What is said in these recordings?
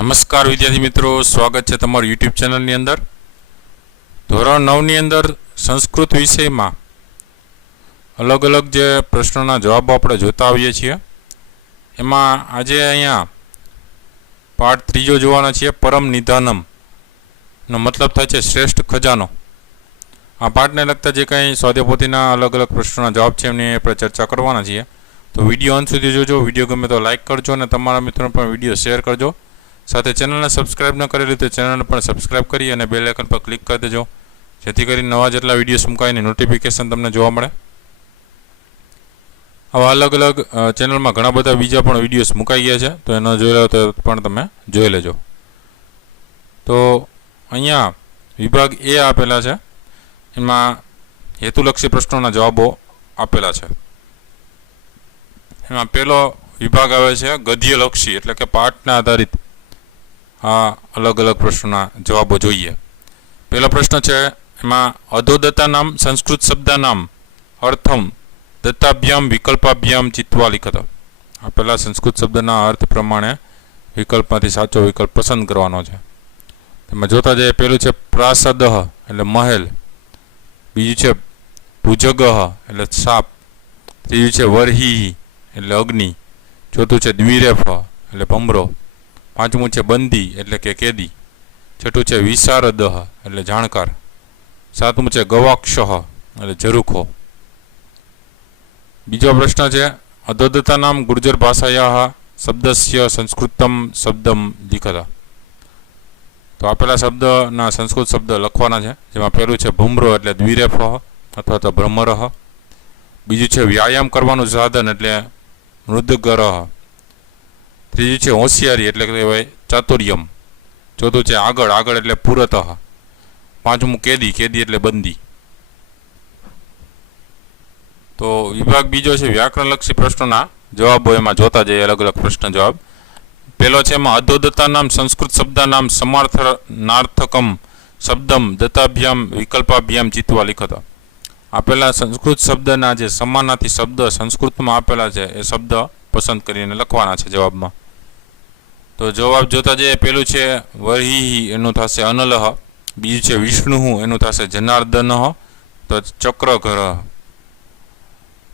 નમસ્કાર વિદ્યાર્થી મિત્રો, સ્વાગત છે તમારું યુટ્યુબ ચેનલની અંદર. ધોરણ 9ની અંદર સંસ્કૃત વિષયમાં અલગ અલગ જે પ્રશ્નોના જવાબો આપણે જોતા આવીએ છીએ, એમાં આજે અહીંયા પાઠ 3 જોવાના છીએ. પરમ નિધાનમનો મતલબ થાય છે શ્રેષ્ઠ ખજાનો. આ પાઠને લગતા જે કંઈ સ્વાધ્યાયપોથીના અલગ અલગ પ્રશ્નોના જવાબ છે એમની આપણે ચર્ચા કરવાના છીએ. તો વિડીયો અંત સુધી જોજો. વિડીયો ગમે તો લાઇક કરજો અને તમારા મિત્રોને પણ વિડીયો શેર કરજો. સાથે ચેનલને સબસ્ક્રાઇબ ન કરેલી તો ચેનલને પણ સબસ્ક્રાઇબ કરી અને બેલ આઇકન પર ક્લિક કરી દેજો, જેથી કરીને નવા જેટલા વિડીયોઝ મુકાય એની નોટિફિકેશન તમને જોવા મળે. આવા અલગ અલગ ચેનલમાં ઘણા બધા બીજા પણ વિડીયોઝ મુકાઈ ગયા છે, તો એ ન જોઈ લો તો પણ તમે જોઈ લેજો. તો અહીંયા વિભાગ એ આપેલા છે, એમાં હેતુલક્ષી પ્રશ્નોના જવાબો આપેલા છે. એમાં પહેલો વિભાગ આવે છે ગદ્યલક્ષી, એટલે કે પાઠના આધારિત આ અલગ અલગ પ્રશ્નોના જવાબો જોઈએ. પહેલો પ્રશ્ન છે, એમાં અધોદત્તા નામ સંસ્કૃત શબ્દ નામ અર્થમ દત્તાભ્યામ વિકલ્પાભ્યામ ચિત્વા લિખત. આપેલા સંસ્કૃત શબ્દના અર્થ પ્રમાણે વિકલ્પમાંથી સાચો વિકલ્પ પસંદ કરવાનો છે. તેમાં જોતા જઈએ, પહેલું છે પ્રાસદ એટલે મહેલ, બીજું છે ભુજગ એટલે સાપ, ત્રીજું છે વરહી એટલે અગ્નિ, ચોથું છે દ્વિરેફ એટલે ભમરો, પાંચમું છે બંદી એટલે કે કેદી, છઠ્ઠું છે વિશારદ એટલે જાણકાર, સાતમું છે ગવાક્ષ એટલે ઝરૂખો. બીજો પ્રશ્ન છે અધોદત્તા નામ ગુર્જર ભાષાયા શબ્દસ્ય સંસ્કૃતમ શબ્દમ લિખત. તો આપેલા શબ્દના સંસ્કૃત શબ્દ લખવાના છે, જેમાં પહેલું છે ભમરો એટલે દ્વિરેફ અથવા તો ભ્રમર, બીજું છે વ્યાયામ કરવાનું સાધન એટલે મૃદગર, ત્રીજું છે હોશિયારી એટલે કહેવાય ચાતુર્યમ, ચોથું છે આગળ એટલે પુરત, પાંચમું કેદી એટલે બંદી. તો વિભાગ બીજો છે વ્યાકરણલક્ષી પ્રશ્નોના જવાબો. એમાં જોતા જઈએ અલગ અલગ પ્રશ્ન જવાબ. પહેલો છે એમાં અધોદત્તા નામ સંસ્કૃત શબ્દ નામ સમાર્થનાર્થકમ શબ્દમ દત્તાભ્યામ વિકલ્પાભ્યામ ચિત્વા લિખત. આપેલા સંસ્કૃત શબ્દના જે સમાનાર્થી શબ્દ સંસ્કૃતમાં આપેલા છે એ શબ્દ પસંદ કરીને લખવાના છે જવાબમાં. તો જવાબ જોતા જઈએ, પહેલું છે વરહી એનું થશે અનલહ, બીજું છે વિષ્ણુ એનું થશે જનાર્દન તો ચક્રઘર,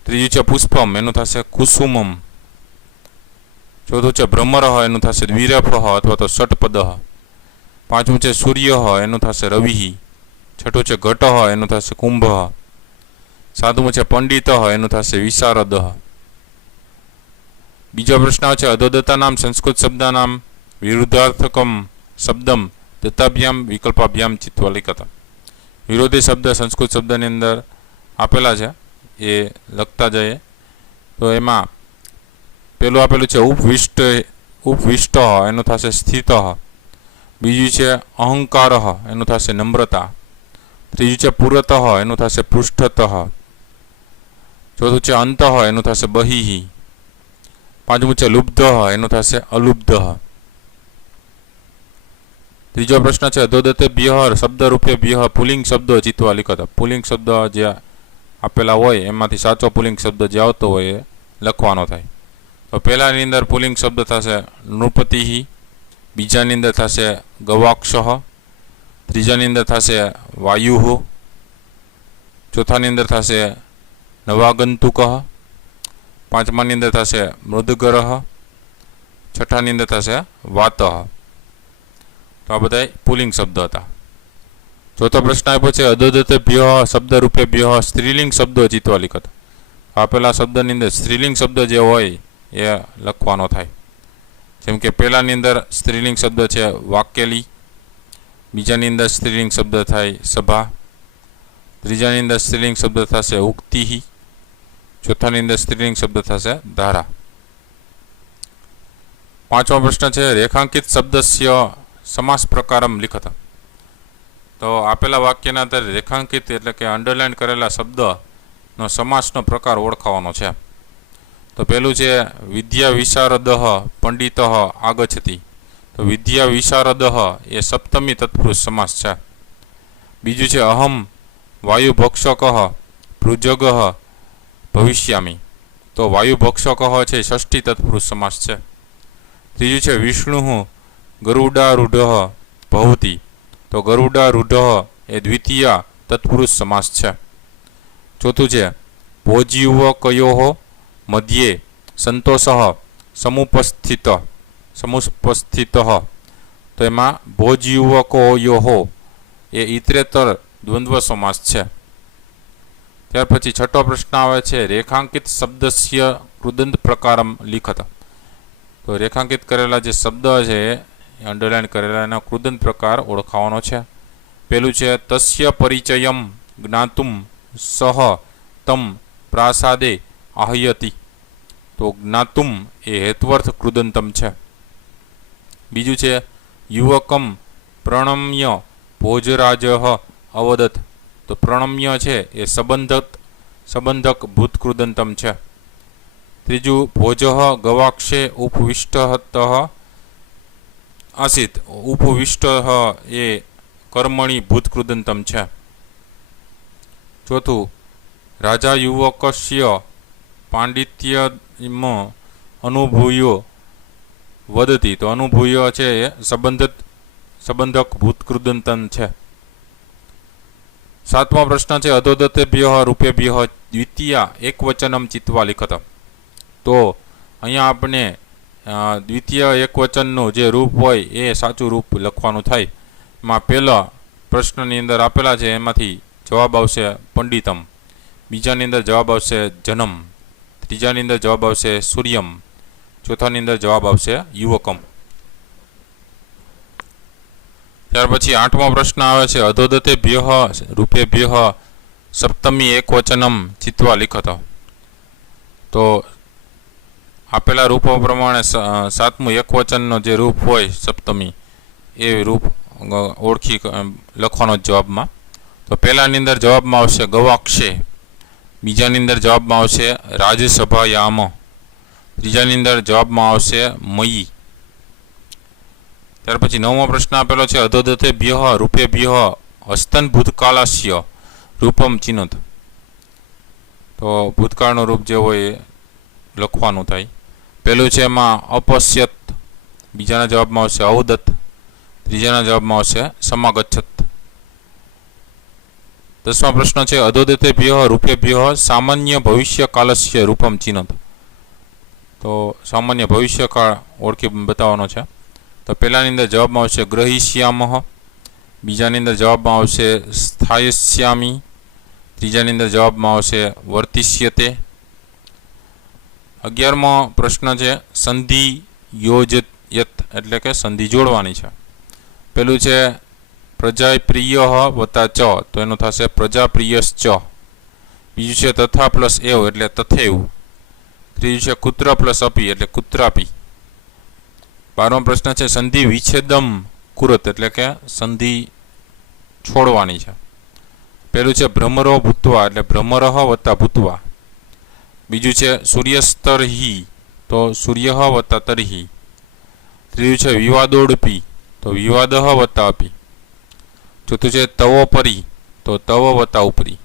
ત્રીજું છે પુષ્પમ એનું થશે કુસુમમ, ચોથું છે ભ્રમર એનું થશે દ્વિરેફ અથવા તો ષટપદ, પાંચમું છે સૂર્ય એનું થશે રવિ, છઠ્ઠું છે ઘટ એનું થશે કુંભ, સાતમું છે પંડિત એનું થશે વિશારદ. બીજો પ્રશ્ન છે અધોદત્તા નામ સંસ્કૃત શબ્દ નામ વિરુદ્ધાર્થકમ શબ્દમ દત્તાભ્યામ વિકલ્પાભ્યામ ચિત્વા લિખત. વિરોધી શબ્દ સંસ્કૃત શબ્દની અંદર આપેલા છે, એ લખતા જઈએ. તો એમાં પેલું આપેલું છે ઉપવિષ્ટ એનું થશે સ્થિત, બીજું છે અહંકાર એનું થશે નમ્રતા, ત્રીજું છે પુરત એનું થશે પૃષ્ઠત, ચોથું છે અંત એનું થશે બહિ, પાંચમું છે લુબ્ધ એનું થશે અલુબ્ધ. ત્રીજો પ્રશ્ન છે અધોદત્તે ભ્યઃ શબ્દ રૂપે ભ્યઃ પુલિંગ શબ્દો ચિત્વા લિખત. પુલિંગ શબ્દ જે આપેલા હોય એમાંથી સાચો પુલિંગ શબ્દ જે આવતો હોય એ લખવાનો થાય. તો પહેલાની અંદર પુલિંગ શબ્દ થશે નૃપતિ, બીજાની અંદર થશે ગવાક્ષ, ત્રીજાની અંદર થશે વાયુ, ચોથાની અંદર થશે નવાગંતુક, પાંચમાની અંદર થશે મૃદગર, છઠ્ઠાની અંદર થશે વાત. તો આ બધા પુલિંગ શબ્દ હતા. ચોથો પ્રશ્ન આપ્યો છે અધોદત્તે ભ્યઃ શબ્દ રૂપે ભ્યઃ સ્ત્રીલિંગ શબ્દો ચિત્વા લિખત. આપેલા શબ્દની અંદર સ્ત્રીલિંગ શબ્દ જે હોય એ લખવાનો થાય. જેમ કે પહેલાની અંદર સ્ત્રીલિંગ શબ્દ છે વાકેલી, બીજાની અંદર સ્ત્રીલિંગ શબ્દ થાય સભા, ત્રીજાની અંદર સ્ત્રીલિંગ શબ્દ થશે ઉક્તિ, ચોથાની અંદર સ્ત્રીલિંગ શબ્દ થશે ધારા. પાંચમો પ્રશ્ન છે રેખાંકિત શબ્દસ્ય સમાસ પ્રકારમ લિખત. તો આપેલા વાક્યના આધારે રેખાંકિત એટલે કે અંડરલાઇન કરેલા શબ્દનો સમાસનો પ્રકાર ઓળખાવાનો છે. તો પહેલું છે વિદ્યા વિશારદ પંડિત આગચ્છતિ. તો વિદ્યા વિશારદ એ સપ્તમી તત્પુરુષ સમાસ છે. બીજું છે અહમ વાયુભક્ષક ભૃજગ ભવિષ્યામી. તો વાયુભક્ષક છે ષષ્ઠી તત્પુરુષ સમાસ છે. ત્રીજું છે વિષ્ણુ ગરુડારૂઢઃ ભવતિ. તો ગરુડારૂઢઃ એ દ્વિતીય તત્પુરુષ સમાસ છે. ચોથું છે ભોજયુવકયોઃ મધ્યે સંતોષઃ સમુપસ્થિતઃ. તો એમાં ભોજયુવકોયોઃ એ ઇતરેતર દ્વંદ્વ સમાસ છે. ત્યાર પછી છઠ્ઠો પ્રશ્ન આવે છે રેખાંકિત શબ્દસ્ય કૃદંત પ્રકારમ લિખત. તો રેખાંકિત કરેલા જે શબ્દ છે અંડરલાઇન કરેલા એના કૃદંત પ્રકાર ઓળખાવાનો છે. પેલું છે તસ્ય પરિચયમ જ્ઞાતુમ સહ તમ પ્રાસાદે આહયતિ. તો જ્ઞાતુમ એ હેત્વર્થ કૃદંતમ છે. બીજું છે યુવકમ પ્રણમ્ય ભોજરાજ અવદત. તો પ્રણમ્ય છે એ સંબંધક ભૂતકૃદંતમ છે. ત્રીજું ભોજ ગવાક્ષે ઉપવિષ્ટ આસિત. ઉપવિષ્ટ એ કર્મણી ભૂતકૃદંતમ છે. ચોથું રાજા યુવકસ્ય પાંડિત્યમ અનુભૂયો વદતી. તો અનુભૂય છે એ સંબંધક ભૂતકૃદંતમ છે. સાતમો પ્રશ્ન છે અધોદતેભ્યઃ રૂપેભ્યઃ દ્વિતીય એકવચનમ ચિત્વા લિખત. તો અહીંયા આપણે દ્વિતીય એકવચનનું જે રૂપ હોય એ સાચું રૂપ લખવાનું થાય. એમાં પહેલા પ્રશ્નની અંદર આપેલા છે એમાંથી જવાબ આવશે પંડિતમ. બીજાની અંદર જવાબ આવશે જનમ. ત્રીજાની અંદર જવાબ આવશે સૂર્યમ. ચોથાની અંદર જવાબ આવશે યુવકમ. ત્યાર પછી આઠમો પ્રશ્ન આવે છે અધોદતેભ્યઃ રૂપેભ્યઃ સપ્તમી એકવચનમ ચિત્વા લિખત. તો આપેલા રૂપો પ્રમાણે સાતમું એકવચનનો જે રૂપ હોય સપ્તમી એ રૂપ ઓળખી લખવાનો જવાબમાં. તો પહેલાની અંદર જવાબમાં આવશે ગવાક્ષે. બીજાની અંદર જવાબમાં આવશે રાજસભાયામ. ત્રીજાની અંદર જવાબમાં આવશે મયી. ત્યાર પછી નવમો પ્રશ્ન આપેલો છે અધોદતેભ્યઃ રૂપેભ્યઃ હસ્તન ભૂતકાળસ્ય રૂપમ ચિનોત. તો ભૂતકાળનું રૂપ જે હોય એ લખવાનું થાય. પહેલું છે એમાં અપશ્યત. બીજાના જવાબમાં આવશે અવદત. ત્રીજાના જવાબમાં આવશે સમાગચ્છત. દસમા પ્રશ્ન છે અધોદતેભ્યઃ રૂપેભ્યઃ સામાન્ય ભવિષ્યકાળસ્ય રૂપમ ચિનોત. તો સામાન્ય ભવિષ્યકાળ ઓળખી બતાવવાનો છે. તો પહેલાની અંદર જવાબમાં આવશે ગ્રહિષ્યામઃ. બીજાની અંદર જવાબમાં આવશે સ્થાયસ્યામિ. ત્રીજાની અંદર જવાબમાં આવશે વર્તિષ્યતે. 11મો પ્રશ્ન છે સંધિ યોજયત એટલે કે સંધિ જોડવાની છે. પેલું છે પ્રજાપ્રિય વત્તા ચ. તો એનું થશે પ્રજાપ્રિયશ્ચ. બીજું છે તથા પ્લસ એવ એટલે તથેવ. ત્રીજું છે કુત્ર પ્લસ અપી એટલે કુત્રાપી. 12મો પ્રશ્ન છે સંધિ વિચ્છેદમ કુરત એટલે કે સંધિ છોડવાની છે. પેલું છે ભ્રમરો ભૂતવા એટલે ભ્રમરઃ વત્તા ભૂતવા. બીજું છે સૂર્યસ્તરહિ તો સૂર્ય વત્તા તરહિ. ત્રીજું છે વિવાદોડપી તો વિવાદઃ વત્તા અપી. ચોથું છે તવોપરી તો તવ વત્તા ઉપરી.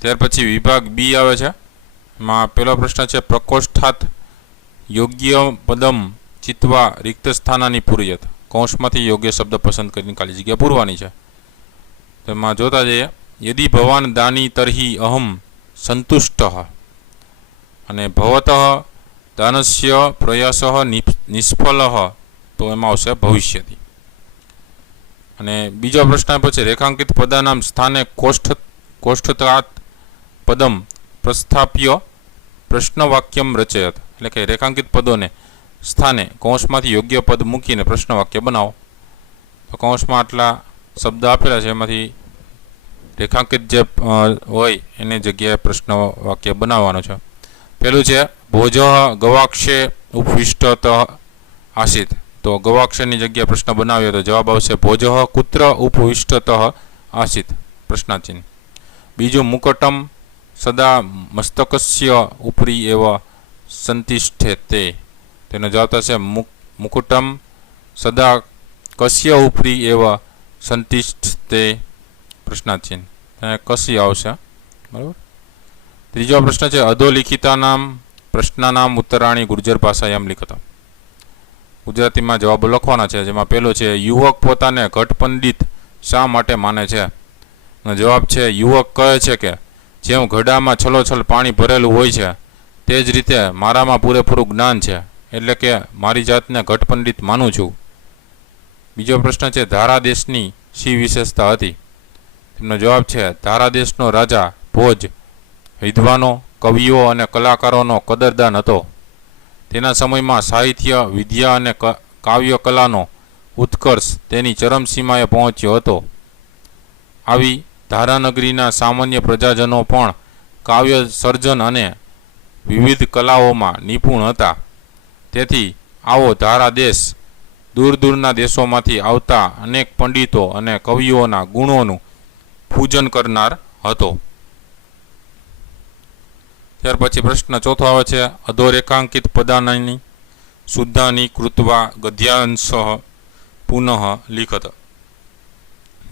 ત્યાર પછી વિભાગ બી આવે છે. એમાં પહેલો પ્રશ્ન છે પ્રકોષ્ઠાત યોગ્ય પદમ ચિત્વા રિક્ત સ્થાનાની પૂર્યત. કૌંસમાંથી યોગ્ય શબ્દ પસંદ કરીને ખાલી જગ્યા પૂરવાની છે. તો એમાં જોતા જઈએ યદિ ભવાન દાની તર્હિ અહમ સંતુષ્ટ. અને ભવતઃ દાનસ્ય પ્રયાસ નિષ્ફલ. તો એમાં આવશે ભવિષ્યતિ. અને બીજો પ્રશ્ન પછી રેખાંકિત પદાનામ સ્થાને કોષ્ઠતાત પદમ પ્રસ્થાપ્ય પ્રશ્નવાક્યમ રચયત. એટલે કે રેખાંકિત પદોને સ્થાને કૌંસમાંથી યોગ્ય પદ મૂકીને પ્રશ્નવાક્ય બનાવો. તો કૌંસમાં આટલા શબ્દ આપેલા છે એમાંથી રેખાંકિત જે હોય એની જગ્યાએ પ્રશ્ન વાક્ય બનાવવાનો છે. પેલું છે ભોજ ગવાક્ષે ઉપવિષ્ટ આસિત. તો ગવાક્ષની જગ્યાએ પ્રશ્ન બનાવ્યો તો જવાબ આવશે ભોજ કુત્ર ઉપવિષ્ટ આસિત પ્રશ્નાચિહ્ન. બીજું મુકટમ સદા મસ્તકસ્ય ઉપરી એવ સંતિષ્ઠેતે. તેનો જવાબ થશે મુકુટમ સદા કસ્ય ઉપરી એવ સંતિષ્ઠતે પ્રશ્નાચિહ્ન. કસ્ય આવશે બરાબર. ત્રીજો પ્રશ્ન છે અધોલિખિતાનામ પ્રશ્નાનામ ઉત્તરાણી ગુર્જર ભાષાયામ લિખત. ગુજરાતીમાં જવાબો લખવાના છે, જેમાં પહેલો છે યુવક પોતાને ઘટપંડિત શા માટે માને છે? અને જવાબ છે યુવક કહે છે કે જેમ ઘડામાં છલોછલ પાણી ભરેલું હોય છે તે જ રીતે મારામાં પૂરેપૂરું જ્ઞાન છે, એટલે કે મારી જાતને ઘટપંડિત માનું છું. બીજો પ્રશ્ન છે ધારા દેશની શી વિશેષતા હતી? તેમનો જવાબ છે ધારા દેશનો રાજા ભોજ વિદ્વાનો, કવિઓ અને કલાકારોનો કદરદાન હતો. તેના સમયમાં સાહિત્ય, વિદ્યા અને કાવ્ય કલાનો ઉત્કર્ષ તેની ચરમસીમાએ પહોંચ્યો હતો. આવી ધારાનગરીના સામાન્ય પ્રજાજનો પણ કાવ્ય સર્જન અને વિવિધ કલાઓમાં નિપુણ હતા. તેથી આવો ધારા દેશ દૂર દૂરના દેશોમાંથી આવતા અનેક પંડિતો અને કવિઓના ગુણોનું પૂજન કરનાર હતો. ત્યાર પછી પ્રશ્ન ચોથો આવે છે અધોરેખાંકિત પદાની શુદ્ધાની કૃત્વા ગદ્યાંશ પુનઃ લિખત.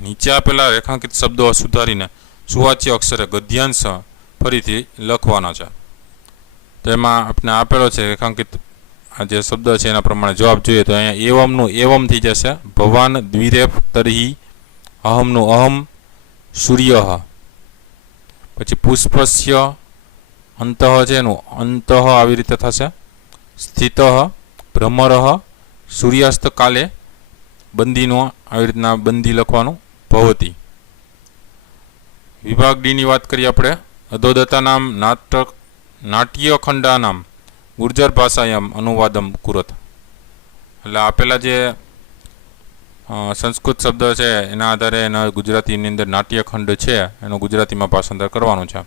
નીચે આપેલા રેખાંકિત શબ્દો સુધારીને સુવાચ્ય અક્ષરે ગદ્યાંશ ફરીથી લખવાના છે. તેમાં આપણે આપેલો છે રેખાંકિત આ જે શબ્દ છે એના પ્રમાણે જવાબ જોઈએ તો અહીંયા એવમનું એવમ થઈ જશે, ભવાન દ્વિરેફ તર્હિ, અહમનું અહમ, સૂર્ય, પછી પુષ્પસ્ય અંતઃ છે એનું અંતઃ આવી રીતે થશે, સ્થિત ભ્રમર, સૂર્યાસ્ત કાલે બંદીનો આવી રીતના બંદી લખવાનું ભવતી. વિભાગ ડી ની વાત કરીએ આપણે. અધોદત્તા નામ નાટ્યખંડા નામ ગુર્જર ભાષાયામ અનુવાદમ કુરત. એટલે આપેલા જે સંસ્કૃત શબ્દ છે એના આધારે એના ગુજરાતીની અંદર નાટ્યખંડ છે એનું ગુજરાતીમાં ભાષાંતર કરવાનું છે.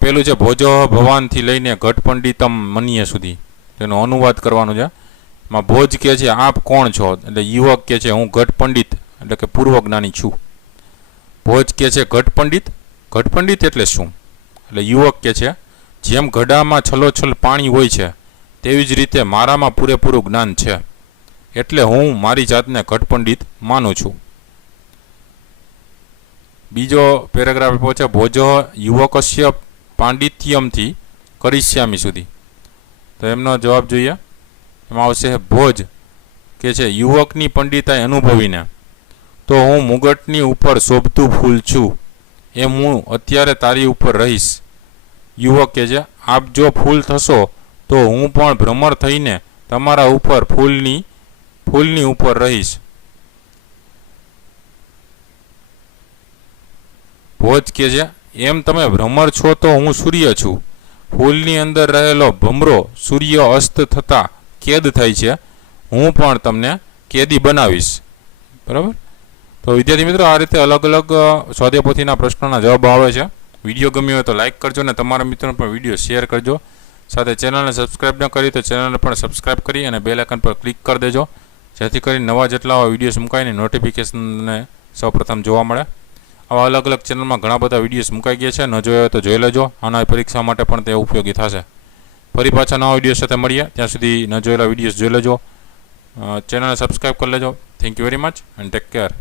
પહેલું છે ભોજો ભવાનથી લઈને ઘટ પંડિતમ મનીય સુધી તેનો અનુવાદ કરવાનું છે. એમાં ભોજ કે છે આપ કોણ છો? એટલે યુવક કે છે હું ઘટ પંડિત એટલે કે પૂર્વ જ્ઞાની છું. ભોજ કે છે ઘટ પંડિત, ઘટ પંડિત એટલે શું? એટલે યુવક કે છે જેમ ઘડામાં છલોછલ પાણી હોય છે તેવી જ રીતે મારામાં પૂરેપૂરું જ્ઞાન છે, એટલે હું મારી જાતને ઘટ પંડિત માનું છું. બીજો પેરેગ્રાફ આપ્યો છે ભોજો યુવકસ્ય પાંડિત્યમથી કરિષ્યામી સુધી. તો એમનો જવાબ જોઈએ. એમાં આવશે ભોજ કે છે યુવકની પંડિતાઈ અનુભવીને તો હું મુગટની ઉપર શોભતું ફૂલ છું એમ હું અત્યારે તારી ઉપર રહીશ. યુવક કે છે આપ જો ફૂલ થશો તો હું પણ ભ્રમર થઈને તમારા ઉપર ફૂલની ઉપર રહીશ. ભોજ કે છે એમ તમે ભ્રમર છો તો હું સૂર્ય છું. ફૂલની અંદર રહેલો ભમરો સૂર્ય અસ્ત થતા કેદ થાય છે, હું પણ તમને કેદી બનાવીશ. બરાબર. તો વિદ્યાર્થી મિત્રો આ રીતે અલગ અલગ સ્વાધ્યાય પોથીના પ્રશ્નોના જવાબ આવે છે. વિડીયો ગમ્યો હોય તો લાઇક કરજો અને તમારા મિત્રોને પણ વિડીયો શેર કરજો. સાથે ચેનલને સબસ્ક્રાઇબ ન કરી તો ચેનલને પણ સબસ્ક્રાઇબ કરી અને બેલ આઇકન પર ક્લિક કરી દેજો, જેથી કરીને નવા જેટલા વિડીયોઝ મુકાઈને નોટિફિકેશનને સૌપ્રથમ જોવા મળે. આવા અલગ અલગ ચેનલમાં ઘણા બધા વિડીયોઝ મુકાઈ ગયા છે, ન જોયા હોય તો જોઈ લેજો. આના પરીક્ષા માટે પણ તે ઉપયોગી થશે. ફરી પાછા નવા વિડીયો સાથે મળીએ, ત્યાં સુધી ન જોયેલા વિડીયોઝ જોઈ લેજો, ચેનલને સબસ્ક્રાઇબ કરી લેજો. Thank you very much and take care.